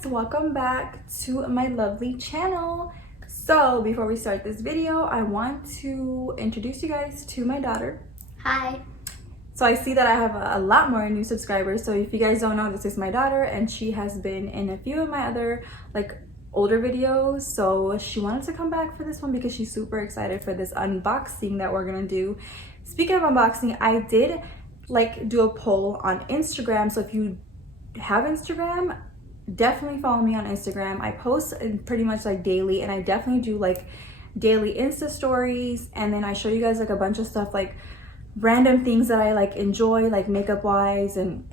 guys, welcome back to my lovely channel. So before we start this video, I want to introduce you guys to my daughter. Hi. So I see that I have a lot more new subscribers. So if you guys don't know, this is my daughter and she has been in a few of my other older videos. So she wanted to come back for this one because she's super excited for this unboxing that we're gonna do. Speaking of unboxing, I did do a poll on Instagram. So if you have Instagram, definitely follow me on Instagram. I post pretty much daily, and I definitely do daily Insta stories, and then I show you guys a bunch of stuff, random things that I enjoy, makeup wise and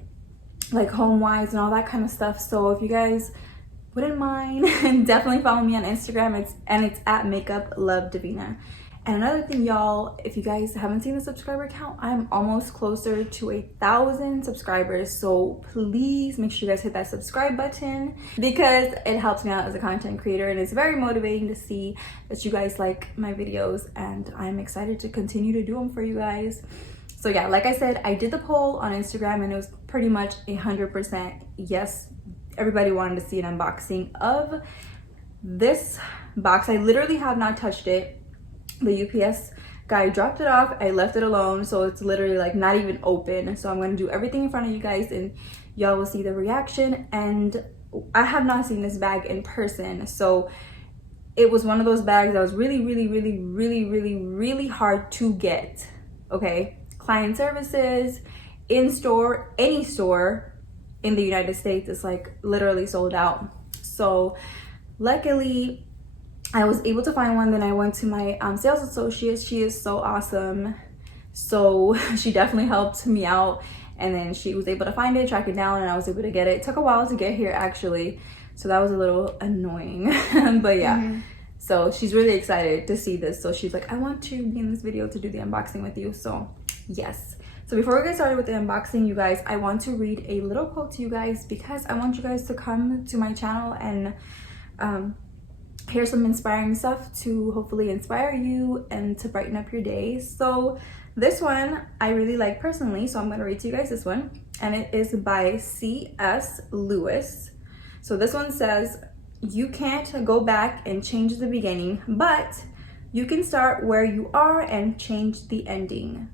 home wise and all that kind of stuff. So if you guys wouldn't mind, definitely follow me on Instagram. It's at Makeup Love Davina. And another thing, y'all, if you guys haven't seen the subscriber count, I'm almost closer to 1,000 subscribers. So please make sure you guys hit that subscribe button because it helps me out as a content creator, and it's very motivating to see that you guys like my videos, and I'm excited to continue to do them for you guys. So yeah, like I said, I did the poll on Instagram and it was pretty much 100% yes. Everybody wanted to see an unboxing of this box. I literally have not touched it. The UPS guy dropped it off. I left it alone, so it's literally not even open. So I'm going to do everything in front of you guys and y'all will see the reaction. And I have not seen this bag in person, so it was one of those bags that was really hard to get. Okay, client services, in store, any store in the United States is literally sold out. So luckily I was able to find one. Then I went to my sales associate. She is so awesome. So she definitely helped me out, and then she was able to find it, track it down, and I was able to get it. It took a while to get here actually, so that was a little annoying. But yeah, so she's really excited to see this. So she's like, I want to be in this video to do the unboxing with you. So yes. So before we get started with the unboxing, you guys, I want to read a little quote to you guys because I want you guys to come to my channel and hear some inspiring stuff to hopefully inspire you and to brighten up your day. So this one I really like personally, so I'm going to read to you guys this one, and it is by C.S. Lewis. So this one says, you can't go back and change the beginning, but you can start where you are and change the ending.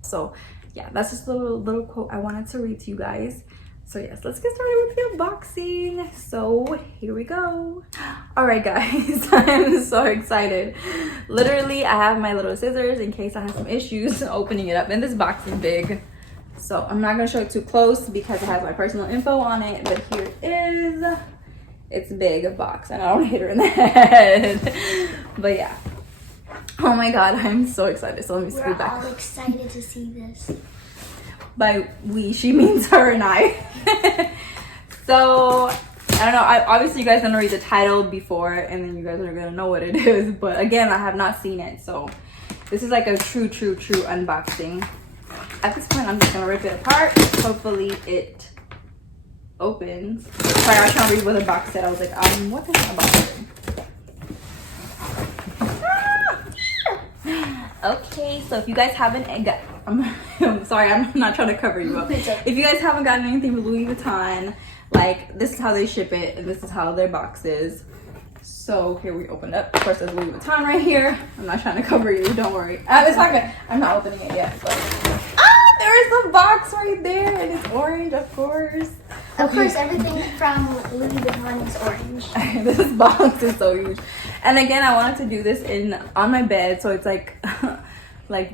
So yeah, that's just a little quote I wanted to read to you guys. So yes, let's get started with the unboxing. So here we go. All right guys, I'm so excited. Literally, I have my little scissors in case I have some issues opening it up, and this box is big. So I'm not gonna show it too close because it has my personal info on it, but here it is. It's a big box and I don't hit her in the head. But yeah. Oh my God, I'm so excited. So let me scoot back. We're all excited to see this. By we, she means her and I. So I don't know, obviously you guys are gonna read the title before and then you guys are gonna know what it is, but again, I have not seen it, so this is a true unboxing. At this point I'm just gonna rip it apart. Hopefully it opens. Sorry, I was trying to read what the box said. I was like, what is the box saying? Okay, so if you guys haven't got, I'm sorry, I'm not trying to cover you up. If you guys haven't gotten anything from Louis Vuitton, this is how they ship it, and this is how their box is. So here we open up. Of course, there's Louis Vuitton right here. I'm not trying to cover you, don't worry. It's not good. I'm not opening it yet. So. There is a box right there, and it's orange, of course. Of course, everything from Louis Vuitton is orange. This box is so huge. And again, I wanted to do this on my bed, so it's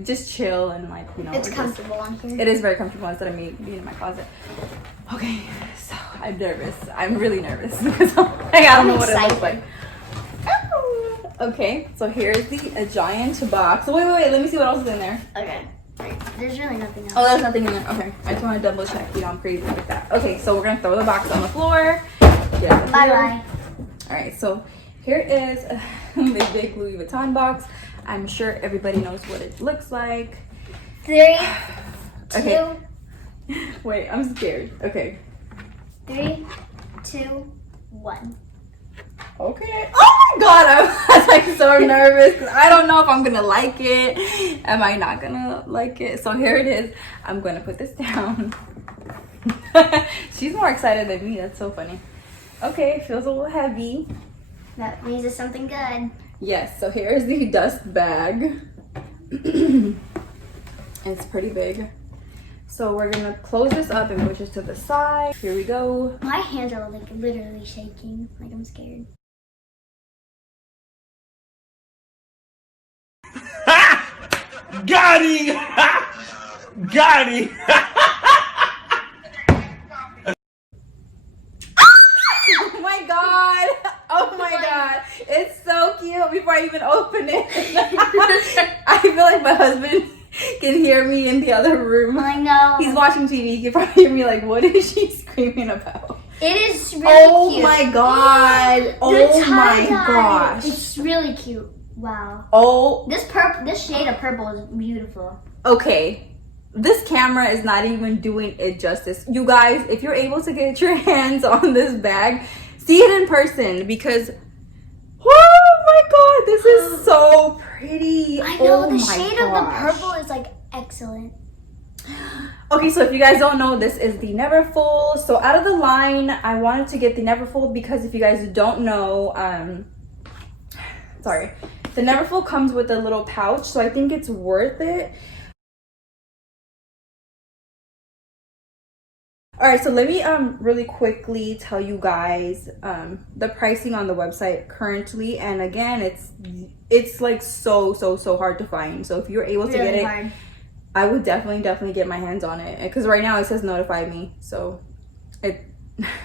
just chill and it's comfortable on here. It is very comfortable instead of me being in my closet. Okay, so I'm nervous. I'm really nervous because I don't know what it looks like. Okay, so here's the giant box. Wait, let me see what else is in there. Okay. There's really nothing else. Oh, there's nothing in there. Okay, I just want to double check. I'm crazy like that. Okay, so we're gonna throw the box on the floor. Bye. All right, so here is the big Louis Vuitton box. I'm sure everybody knows what it looks like. 3, 2. Okay. Wait, I'm scared. Okay. 3, 2, 1. Okay. Oh my God, I was so nervous because I don't know if I'm gonna like it. Am I not gonna like it? So here it is. I'm gonna put this down. She's more excited than me. That's so funny. Okay, feels a little heavy. That means it's something good. Yes, so here's the dust bag. It's pretty big. So we're gonna close this up and push it to the side. Here we go. My hands are like literally shaking. Like I'm scared. Got him! Got him! Oh my god! Oh my god! It's so cute before I even open it. I feel like my husband can hear me in the other room. I know. He's watching TV. He can probably hear me like, what is she screaming about? It is really Oh cute. my god! Oh my gosh! It's really cute. Wow. Oh. This shade of purple is beautiful. Okay. This camera is not even doing it justice. You guys, if you're able to get your hands on this bag, see it in person because, oh my god, this is so pretty. I know, oh the my shade of the gosh. purple is like excellent. Okay, so if you guys don't know, this is the Neverfull. So out of the line, I wanted to get the Neverfull because if you guys don't know, sorry, the Neverfull comes with a little pouch, so I think it's worth it. All right, so let me really quickly tell you guys the pricing on the website currently, and again, it's like so hard to find. So if you're able to get it, Hard. I would definitely get my hands on it because right now it says notify me, so I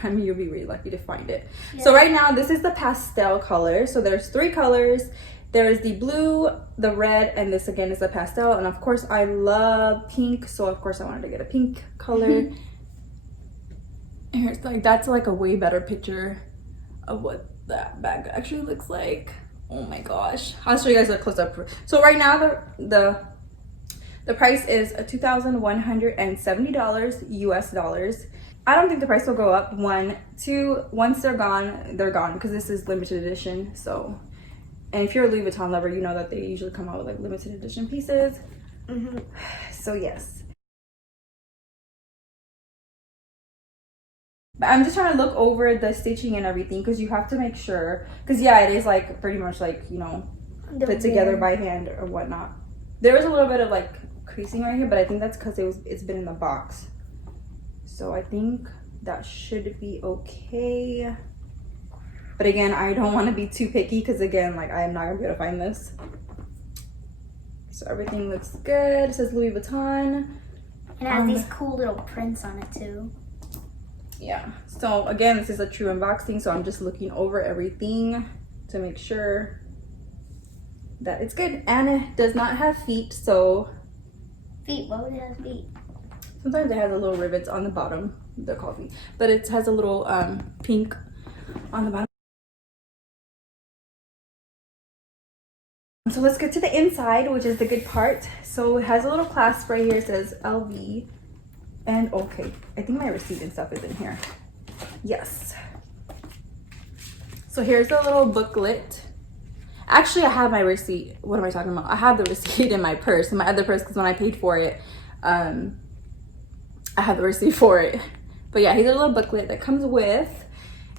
mean, you'll be really lucky to find it. Yeah. So right now, this is the pastel color. So there's 3 colors. There is the blue, the red, and this again is the pastel. And of course, I love pink, so of course I wanted to get a pink color. Here's like, that's like a way better picture of what that bag actually looks like. Oh my gosh. I'll show you guys a close up. So right now the price is $2,170 US dollars. I don't think the price will go up. Once they're gone because this is limited edition. So, and if you're a Louis Vuitton lover, you know that they usually come out with like limited edition pieces. So yes. But I'm just trying to look over the stitching and everything because you have to make sure. Because yeah, it is like pretty much like, you know, put together by hand or whatnot. There is a little bit of like creasing right here, but I think that's because it's been in the box. So I think that should be okay. But again, I don't want to be too picky because again, like I am not gonna be able to find this. So everything looks good. It says Louis Vuitton. And it has these cool little prints on it too. Yeah, so again, this is a true unboxing, so I'm just looking over everything to make sure that it's good. And it does not have feet, so Feet? What would it have feet? sometimes it has a little rivets on the bottom. They're called feet, but it has a little pink on the bottom. So let's get to the inside, which is the good part. So it has a little clasp right here. It says LV. And okay, I think my receipt and stuff is in here. Yes. So here's the little booklet. Actually, I have my receipt. What am I talking about? I have the receipt in my purse, in my other purse, because when I paid for it, I have the receipt for it. But yeah, here's a little booklet that comes with.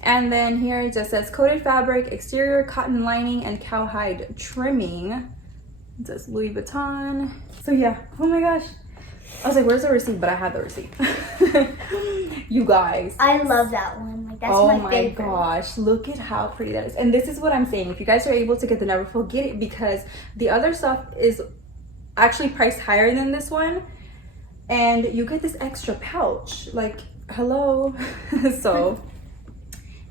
And then here it just says coated fabric, exterior cotton lining, and cowhide trimming. It says Louis Vuitton. So yeah, oh my gosh. I was like, where's the receipt? But I had the receipt. You guys. I love that one. Like that's my favorite. Oh my gosh, look at how pretty that is. And this is what I'm saying. If you guys are able to get the Neverfull, get it because the other stuff is actually priced higher than this one. And you get this extra pouch. Like, hello. So,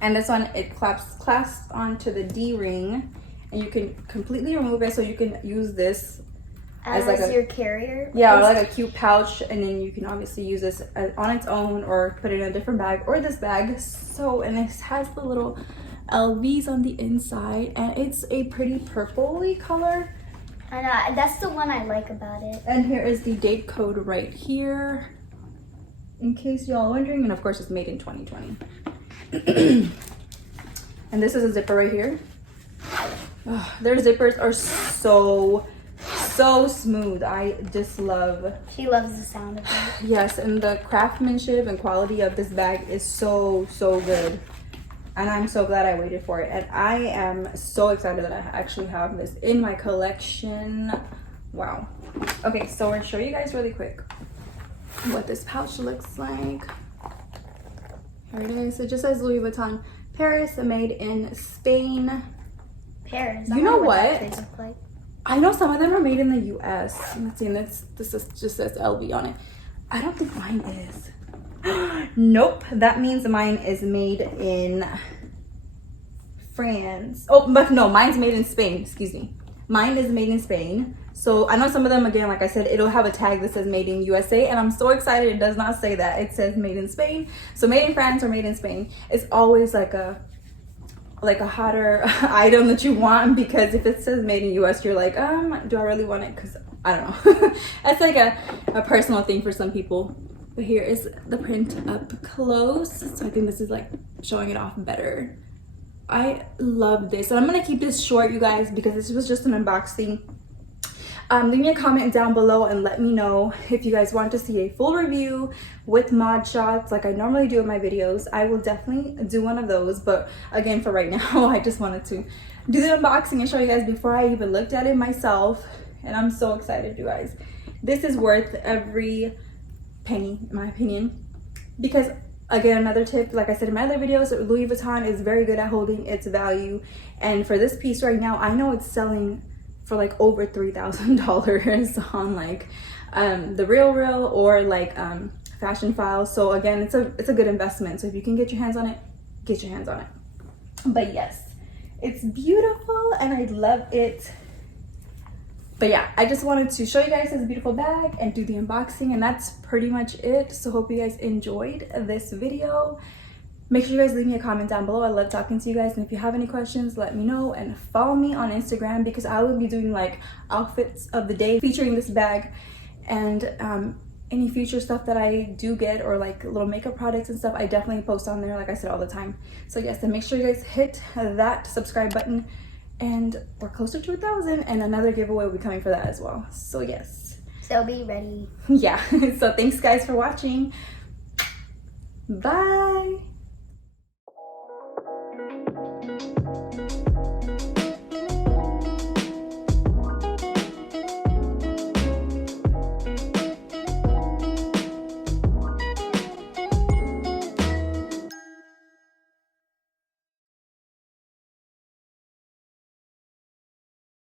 and this one, it clasps onto the D-ring. And you can completely remove it so you can use this as like your carrier. Yeah, or like a cute pouch, and then you can obviously use this on its own or put it in a different bag or this bag. So, and this has the little LVs on the inside, and it's a pretty purpley color. And that's the one I like about it. And here is the date code right here, in case y'all wondering. And of course, it's made in 2020. And this is a zipper right here. Oh, their zippers are so smooth. I just love. She loves the sound of it. Yes, and the craftsmanship and quality of this bag is so good. and I'm so glad I waited for it. And I am so excited that I actually have this in my collection. Wow. Okay, so I'll show you guys really quick what this pouch looks like. Here it is. It just says Louis Vuitton Paris, made in Spain. Paris. You know what? They look like. I know some of them are made in the US. Let's see, and this just says LV on it. I don't think mine is. Nope, that means mine is made in France. Oh, but no, mine's made in Spain. Excuse me. Mine is made in Spain. So I know some of them, again, like I said, it'll have a tag that says made in USA, and I'm so excited it does not say that. It says made in Spain. So made in France or made in Spain is always like a hotter item that you want, because if it says made in US, you're like, do I really want it? Because I don't know. That's like a personal thing for some people. But here is the print up close. So I think this is like showing it off better. I love this, and I'm gonna keep this short, you guys, because this was just an unboxing. Leave me a comment down below and let me know if you guys want to see a full review with mod shots like I normally do in my videos. I will definitely do one of those, but again, for right now, I just wanted to do the unboxing and show you guys before I even looked at it myself, and I'm so excited, you guys. This is worth every penny, in my opinion, because again, another tip, like I said in my other videos, Louis Vuitton is very good at holding its value, and for this piece right now, I know it's selling for like over $3,000 on like the real or like fashion files. So again, it's a good investment. So if you can get your hands on it, get your hands on it. But yes, it's beautiful and I love it. But yeah, I just wanted to show you guys this beautiful bag and do the unboxing, and that's pretty much it. So hope you guys enjoyed this video. Make sure you guys leave me a comment down below. I love talking to you guys, and if you have any questions, let me know, and follow me on Instagram, because I will be doing like outfits of the day featuring this bag, and any future stuff that I do get, or like little makeup products and stuff, I definitely post on there, like I said, all the time. So yes, and make sure you guys hit that subscribe button, and we're closer to 1,000, and another giveaway will be coming for that as well. So yes, So be ready. yeah. So thanks guys for watching. Bye.